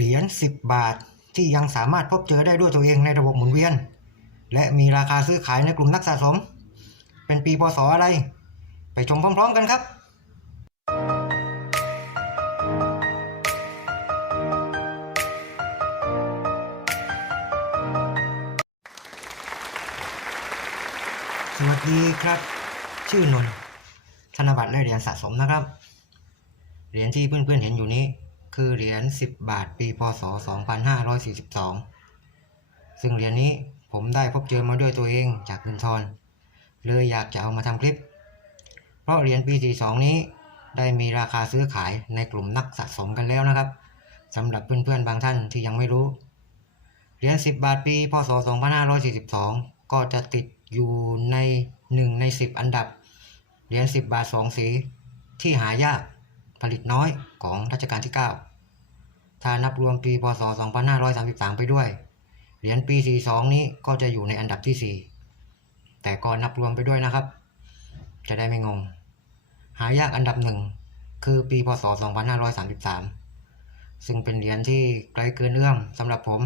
เหรียญ10บาทที่ยังสามารถพบเจอได้ด้วยตัวเองในระบบหมุนเวียน และมีราคาซื้อขายในกลุ่มนักสะสม เป็นปีพศอะไร ไปชมพร้อม ๆ กันครับสวัสดีครับ ชื่อนนท์ธนบัตรและเหรียญสะสมนะครับ เหรียญที่เพื่อนๆเห็นอยู่นี้ คือเหรียญ10 บาทปีพศ 2542 ซึ่งเหรียญนี้ผมได้พบเจอมาด้วยตัวเองจากเงินทอน เลยอยากจะเอามาทำคลิป เพราะเหรียญปี 42 นี้ได้มีราคาซื้อขายในกลุ่มนักสะสมกันแล้วนะครับสำหรับเพื่อนๆบางท่านที่ยังไม่รู้ เหรียญ10 บาทปี พศ 2542 ก็จะติดอยู่ใน 1 ใน 10 อันดับ เหรียญ10 บาท 2 สีที่หายาก ผลิตน้อยของรัชกาลที่ 9 ถ้านับรวมปีพศ 2533 ไปด้วย เหรียญปี 42 นี้ก็จะอยู่ในอันดับที่ 4 แต่ก็นับรวมไปด้วยนะครับ จะได้ไม่งง หายากอันดับหนึ่งคือปีพศ 2533 ซึ่งเป็นเหรียญที่ไกลเกินเอื้อมสำหรับผม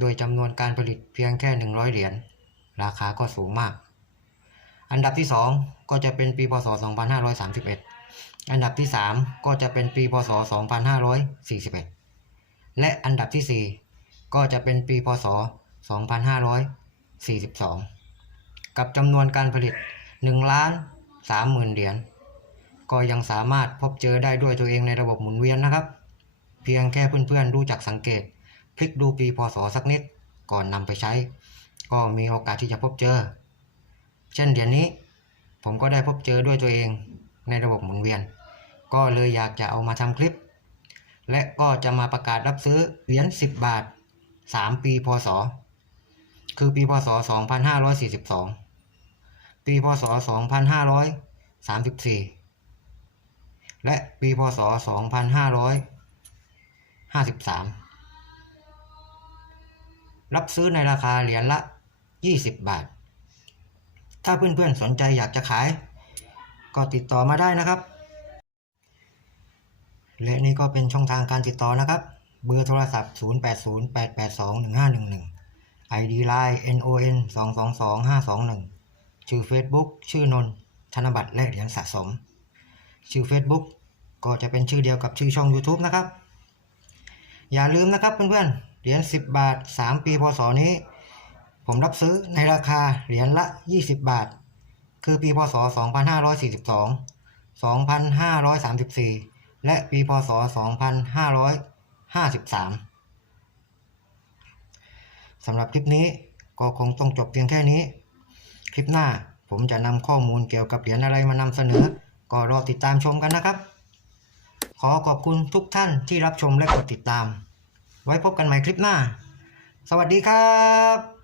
โดยจำนวนการผลิตเพียงแค่ 100 เหรียญ ราคาก็สูงมาก อันดับที่ 2 ก็จะเป็นปีพศ 2531 อันดับที่ 3 ก็จะเป็นปีพศ 2541 และอันดับที่ 4 ก็จะเป็นปีพศ 2542 กับจำนวนการผลิต1ล้าน30,000 เหรียญก็ยังสามารถพบเจอได้ด้วยตัวเองในระบบหมุนเวียนนะครับ เพียงแค่เพื่อนๆรู้จักสังเกต พลิกดูปีพศสักนิดก่อนนำไปใช้ ก็มีโอกาสที่จะพบเจอ เช่นเหรียญนี้ ผมก็ได้พบเจอด้วยตัวเอง ในระบบหมุนเวียน ก็เลยอยากจะเอามาทำคลิป และก็จะมาประกาศรับซื้อเหรียญ10 บาท 3 ปีพศ คือปีพศ 2542 ปีพศ 2534 และปีพศ 2553 รับซื้อในราคาเหรียญละ 20 บาท ถ้าเพื่อนๆสนใจอยากจะขาย ก็ติดต่อมาได้นะครับ และนี่ก็เป็นช่องทางการติดต่อนะครับ เบอร์โทรศัพท์ 0808821511 ID Line NON 222521 ชื่อ Facebook ชื่อนนท์ธนบัตรและเหรียญสะสม ชื่อ Facebook ก็จะเป็นชื่อเดียวกับชื่อช่อง YouTube นะครับ อย่าลืมนะครับเพื่อนๆ เหรียญ 10 บาท 3 ปีพศนี้ ผมรับซื้อในราคาเหรียญละ 20 บาท คือปีพศ 2542 2534 และปีพศ 2553 สำหรับคลิปนี้ก็คงต้องจบเพียงแค่นี้ คลิปหน้าผมจะนำข้อมูลเกี่ยวกับเหรียญอะไรมานำเสนอ ก็รอติดตามชมกันนะครับ ขอขอบคุณทุกท่านที่รับชมและกดติดตาม ไว้พบกันใหม่คลิปหน้า สวัสดีครับ